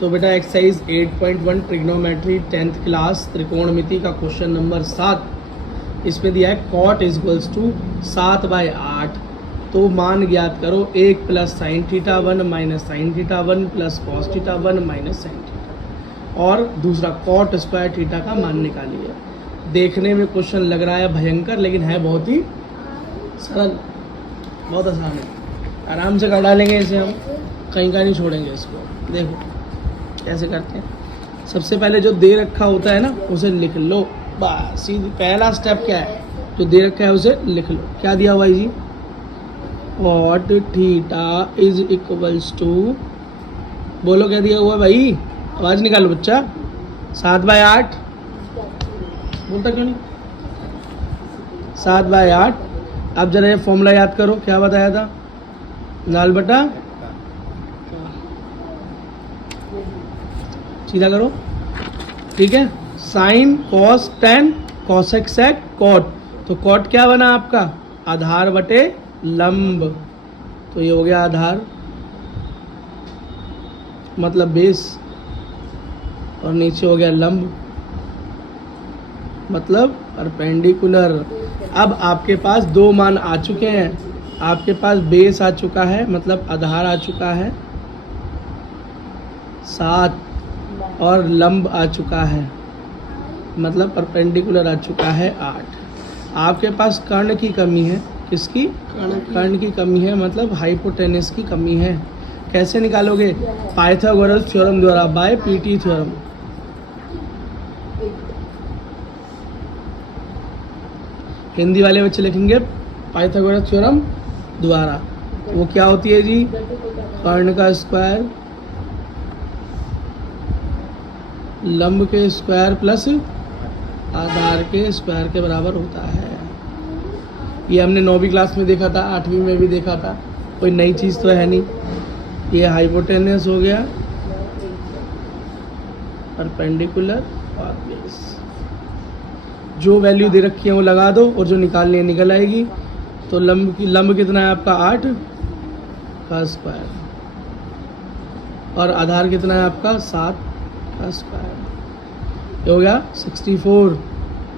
तो बेटा exercise 8.1 trigonometry 10th class त्रिकोणमिति का क्वेश्चन नंबर 7, इसमें दिया है कॉट इक्वल्स टू 7/8। तो मान ज्ञात करो 1 plus sine theta 1 minus sine theta 1 plus cos theta 1 minus sine theta, और दूसरा कॉट स्क्वायर थीटा का मान निकालिए। देखने में क्वेश्चन लग रहा है भयंकर, लेकिन है बहुत ही सरल, बहुत आसान है। आराम से कर डालेंगे इसे, हम कहीं का नहीं छोड़ेंगे इसको। देखो कैसे करते हैं। सबसे पहले जो दे रखा होता है ना उसे लिख लो, बस सीधी पहला स्टेप क्या है, जो दे रखा है उसे लिख लो। क्या दिया हुआ है जी, cot theta is equals to, बोलो क्या दिया हुआ है भाई, आवाज निकालो बच्चा, 7/8। बोलता क्यों नहीं, 7/8। अब जरा ये फॉर्मूला याद करो, क्या बताया था, लाल बटा, सीधा करो, ठीक है। Sine cos tan cosec sec cot, तो कॉट क्या बना आपका, आधार बटे लंब, तो ये हो गया आधार मतलब बेस, और नीचे हो गया लंब मतलब परपेंडिकुलर। अब आपके पास दो मान आ चुके हैं, आपके पास बेस आ चुका है मतलब आधार आ चुका है 7, और लंब आ चुका है मतलब परपेंडिकुलर आ चुका है 8। आपके पास कर्ण की कमी है, किसकी, कर्ण की कमी है मतलब हाइपोटेनस की कमी है। कैसे निकालोगे, पाइथागोरस थ्योरम द्वारा, बाय पीटी थ्योरम। हिंदी वाले बच्चे लिखेंगे पाइथागोरस थ्योरम द्वारा। वो क्या होती है जी, कर्ण का स्क्वायर लंब के स्क्वायर प्लस आधार के स्क्वायर के बराबर होता है। ये हमने 9वीं क्लास में देखा था, 8वीं में भी देखा था, कोई नई चीज़ तो है नहीं। ये हाइपोटेनस हो गया, परपेंडिकुलर और बेस। जो वैल्यू दे रखी है वो लगा दो, और जो निकालनी है निकल आएगी। तो लंब कितना है आपका, 8 का स्क्वायर, और आधार कितना है आपका 7 का स्क्वायर। ये हो गया 64,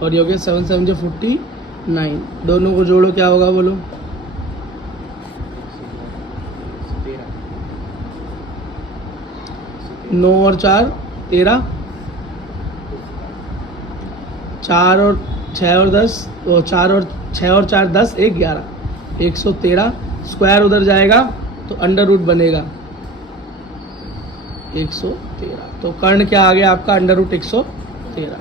और ये हो गया 7 7 49। दोनों को जोड़ो, क्या होगा बोलो, 9 और 4 13, 4 और 6 और 10, तो 4 और 6 और 4 10, 1 11, 113। स्क्वायर उधर जाएगा तो अंडर रूट बनेगा 113। तो कर्ण क्या आ गया आपका, अंडर रूट 113,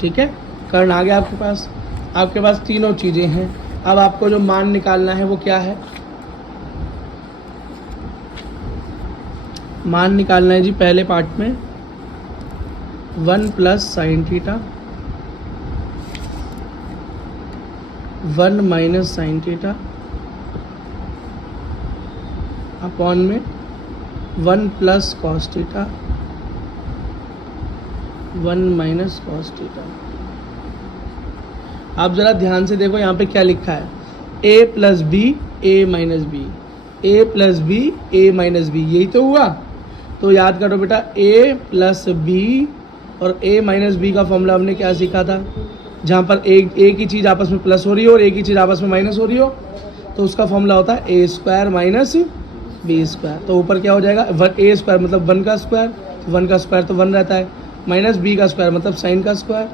ठीक है। कर्ण आ गया आपके पास। आपके पास तीनों चीज़ें हैं। अब आपको जो मान निकालना है वो क्या है, मान निकालना है जी पहले पार्ट में 1 plus sine theta 1 minus sine theta upon में 1 plus cos theta 1 minus cos theta. आप जरा ध्यान से देखो यहाँ पे क्या लिखा है, a plus B A minus B, A plus B A minus B, यही तो हुआ। तो याद करो बेटा, a प्लस बी और a माइनस बी का फॉर्मूला हमने क्या सीखा था, जहाँ पर एक ही चीज़ आपस में प्लस हो रही हो और एक ही चीज़ आपस में माइनस हो रही हो, तो उसका फॉर्मूला होता है a square minus B square. तो ऊपर क्या हो जाएगा, a स्क्वायर मतलब 1 का स्क्वायर, तो 1 का स्क्वायर तो 1 रहता है, माइनस बी का स्क्वायर मतलब साइन का square,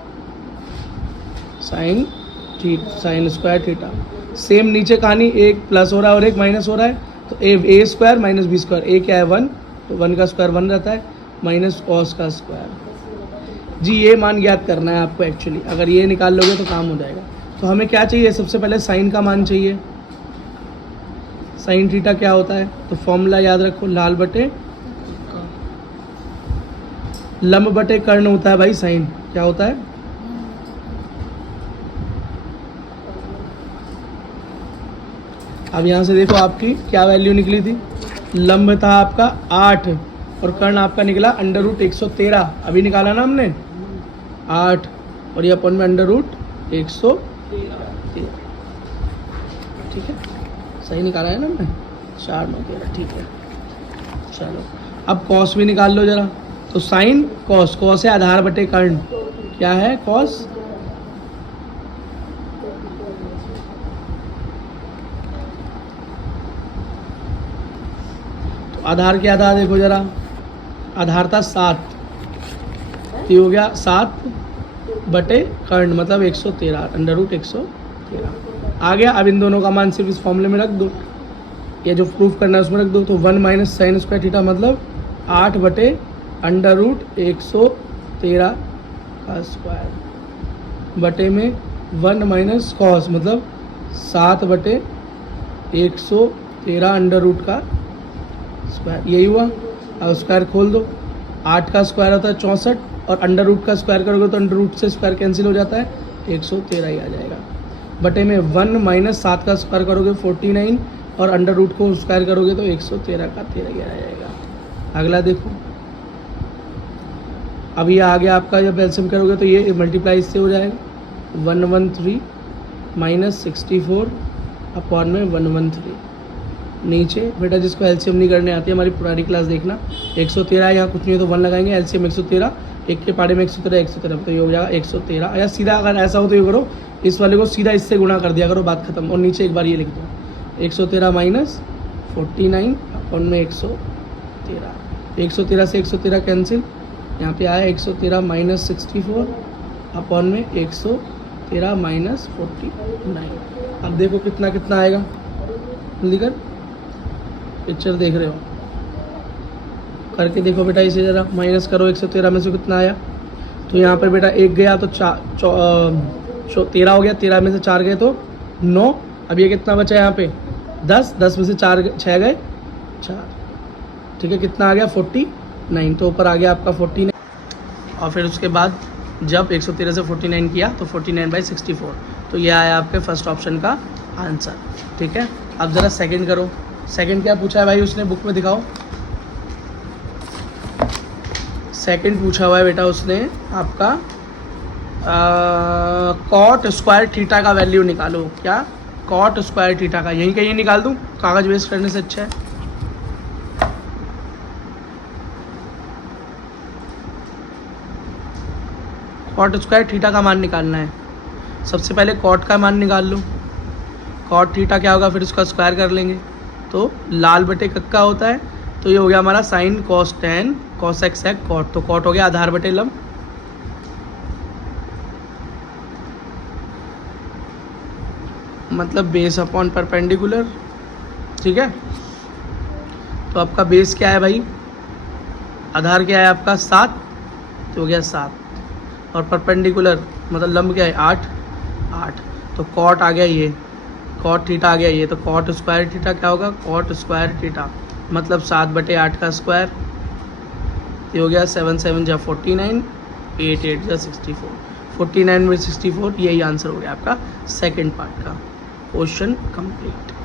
sine square theta. Same नीचे कहानी, एक प्लस हो रहा है और एक माइनस हो रहा है, तो ए स्क्वायर माइनस बी स्क्वायर, ए क्या है 1, तो 1 का स्क्वायर 1 रहता है, माइनस कॉस का स्क्वायर। जी ये मान ज्ञात करना है आपको एक्चुअली, अगर ये निकाल लोगे तो काम हो जाएगा। तो हमें क्या चाहिए, सबसे पहले साइन का मान चाहिए। साइन थीटा क्या होता है, तो फॉर्मूला याद रखो, लाल बटे लंब बटे कर्ण होता है भाई साइन, क्या होता है, अब यहाँ से देखो आपकी क्या वैल्यू निकली थी, लंब था आपका 8 और कर्ण आपका निकला अंडर रूट 113, अभी निकाला ना हमने 8, और ये अपन में अंडर रूट 113, ठीक है, सही निकाला है ना हमने, 4 9 13, ठीक है। चलो अब कॉस भी निकाल लो जरा। तो साइन कॉस, कॉस है आधार बटे कर्ण, क्या है कॉस। तो आधार के आधार देखो जरा, आधार था 7, ये हो गया 7 बटे कर्ण मतलब 113 अंडर रूट 113 आ गया। अब इन दोनों का मान सिर्फ इस फॉर्मूले में रख दो, ये जो प्रूफ करना है उसमें रख दो। तो 1 माइनस साइन स्क्वायर थीटा मतलब 8 बटे अंडर रूट 113 का स्क्वायर बटे में 1 माइनस कॉस मतलब 7 बटे 113 अंडर रूट का स्क्वायर, यही हुआ। अब स्क्वायर खोल दो, 8 का स्क्वायर होता है 64 और अंडर रूट का स्क्वायर करोगे तो अंडर रूट से स्क्वायर कैंसिल हो जाता है, 113 ही आ जाएगा। बटे में 1 माइनस 7 का स्क्वायर करोगे 49 और अंडर रूट को स्क्वायर करोगे तो 113 का 13 ही आ जाएगा। अगला देखो, अब ये आ गया आपका, जब एलसीएम करोगे तो ये मल्टीप्लाई इससे हो जाएगा 113 माइनस 64 अपॉन में 113। नीचे बेटा जिसको एलसीएम नहीं करने आती है हमारी पुरानी क्लास देखना, 113 यहाँ कुछ नहीं हो तो 1 लगाएंगे, एलसीएम 113, एक के पाड़े में 113 तो ये हो जाएगा 113। या सीधा अगर ऐसा हो तो ये करो, इस वाले को सीधा इससे गुणा कर दिया करो, बात खत्म। और नीचे एक बार ये लिख दो 113 माइनस 49 अपॉन में 113, 113 से 113 कैंसिल, यहाँ पे आया 113 माइनस 64 अपॉन में 113 माइनस 49। अब देखो कितना कितना आएगा, जल्दी कर, पिक्चर देख रहे हो करके देखो बेटा इसे ज़रा, माइनस करो 113 में से कितना आया। तो यहाँ पर बेटा 1 गया तो 13 हो गया, 13 में से 4 गए तो 9। अब ये कितना बचा यहाँ पे 10, 10 में से 6 गए 4, ठीक है, कितना आ गया 49। तो ऊपर आ गया आपका 49 और फिर उसके बाद जब 113 से 49 किया तो 49/64। तो ये आया आपके फर्स्ट ऑप्शन का आंसर, ठीक है। अब ज़रा सेकंड करो, सेकंड क्या पूछा है भाई उसने, बुक में दिखाओ। सेकंड पूछा हुआ है बेटा उसने आपका कॉट स्क्वायर थीटा का वैल्यू निकालो। क्या, कॉट स्क्वायर थीटा का, यहीं कहीं निकाल दूँ, कागज़ वेस्ट करने से अच्छा है। कॉट स्क्वायर थीटा का मान निकालना है। सबसे पहले कॉट का मान निकाल लो, कॉट थीटा क्या होगा, फिर उसका स्क्वायर कर लेंगे। तो लाल बटे कक्का होता है, तो ये हो गया हमारा साइन कॉस 10 कॉस एक्स है कॉट, तो कॉट हो गया आधार बटे लंब। मतलब बेस अपॉन परपेंडिकुलर, ठीक है। तो आपका बेस क्या है भाई, आधार क्या है आपका 7, तो हो गया 7 और परपेंडिकुलर मतलब लंब क्या है 8। तो कॉट आ गया ये, कॉट थीटा आ गया ये, तो कॉट स्क्वायर थीटा क्या होगा, कॉट स्क्वायर थीटा मतलब 7 बटे 8 का स्क्वायर, ये हो गया 7 7 जा 49, 8 8 जा 64, 49 में 64, यही आंसर हो गया आपका सेकंड पार्ट का। Question complete.